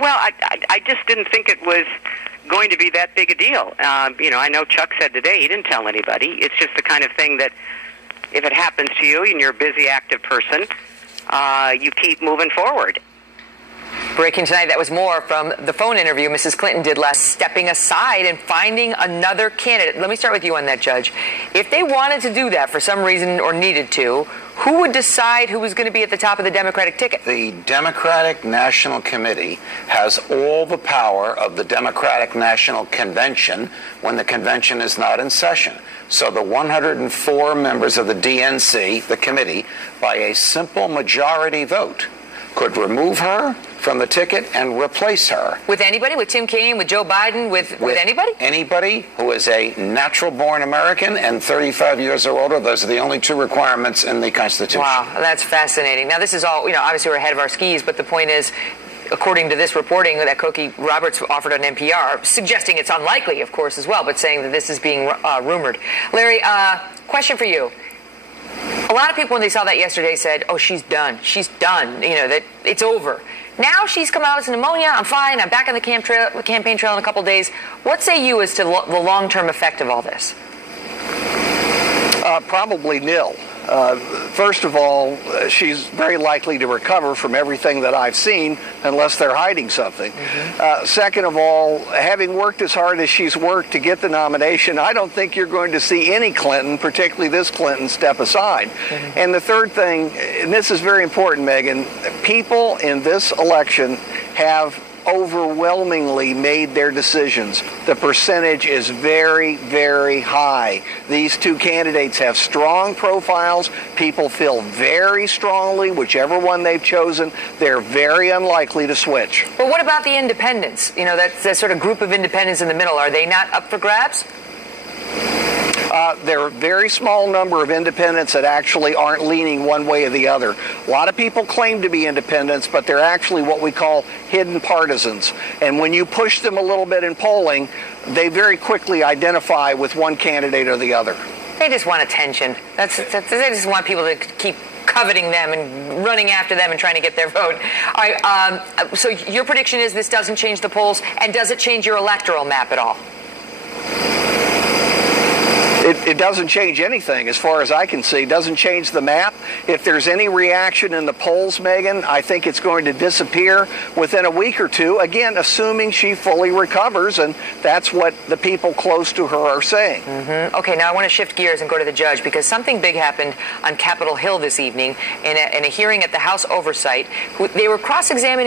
Well, I just didn't think it was going to be that big a deal. I know Chuck said today he didn't tell anybody. It's just the kind of thing that if it happens to you and you're a busy, active person, you keep moving forward. Breaking tonight, that was more from the phone interview Mrs. Clinton did last, stepping aside and finding another candidate. Let me start with you on that, Judge. If they wanted to do that for some reason or needed to, who would decide who was going to be at the top of the Democratic ticket? The Democratic National Committee has all the power of the Democratic National Convention when the convention is not in session. So the 104 members of the DNC, the committee, by a simple majority vote, could remove her from the ticket and replace her. With anybody? With Tim Kaine? With Joe Biden? With anybody? Anybody who is a natural-born American and 35 years or older. Those are the only two requirements in the Constitution. Wow, that's fascinating. Now, this is all, obviously we're ahead of our skis, but the point is, according to this reporting that Cokie Roberts offered on NPR, suggesting it's unlikely, of course, as well, but saying that this is being rumored. Larry, question for you. A lot of people, when they saw that yesterday, said, oh, she's done. She's done. That it's over. Now she's come out with pneumonia. I'm fine. I'm back on the campaign trail in a couple of days. What say you as to the long-term effect of all this? Probably nil. First of all, she's very likely to recover from everything that I've seen, unless they're hiding something. Second of all, having worked as hard as she's worked to get the nomination, I don't think you're going to see any Clinton, particularly this Clinton, step aside. And the third thing, and this is very important, Megan, people in this election have overwhelmingly made their decisions. The percentage is very, very high. These two candidates have strong profiles. People feel very strongly, whichever one they've chosen, they're very unlikely to switch. But what about the independents? That sort of group of independents in the middle. Are they not up for grabs? There are a very small number of independents that actually aren't leaning one way or the other. A lot of people claim to be independents, but they're actually what we call hidden partisans. And when you push them a little bit in polling, they very quickly identify with one candidate or the other. They just want attention. They just want people to keep coveting them and running after them and trying to get their vote. All right, so your prediction is this doesn't change the polls, and does it change your electoral map at all? It doesn't change anything as far as I can see. It doesn't change the map. If there's any reaction in the polls, Megan, I think it's going to disappear within a week or two, again, assuming she fully recovers, and that's what the people close to her are saying. Okay, now I want to shift gears and go to the judge, because something big happened on Capitol Hill this evening in a hearing at the House Oversight. They were cross-examining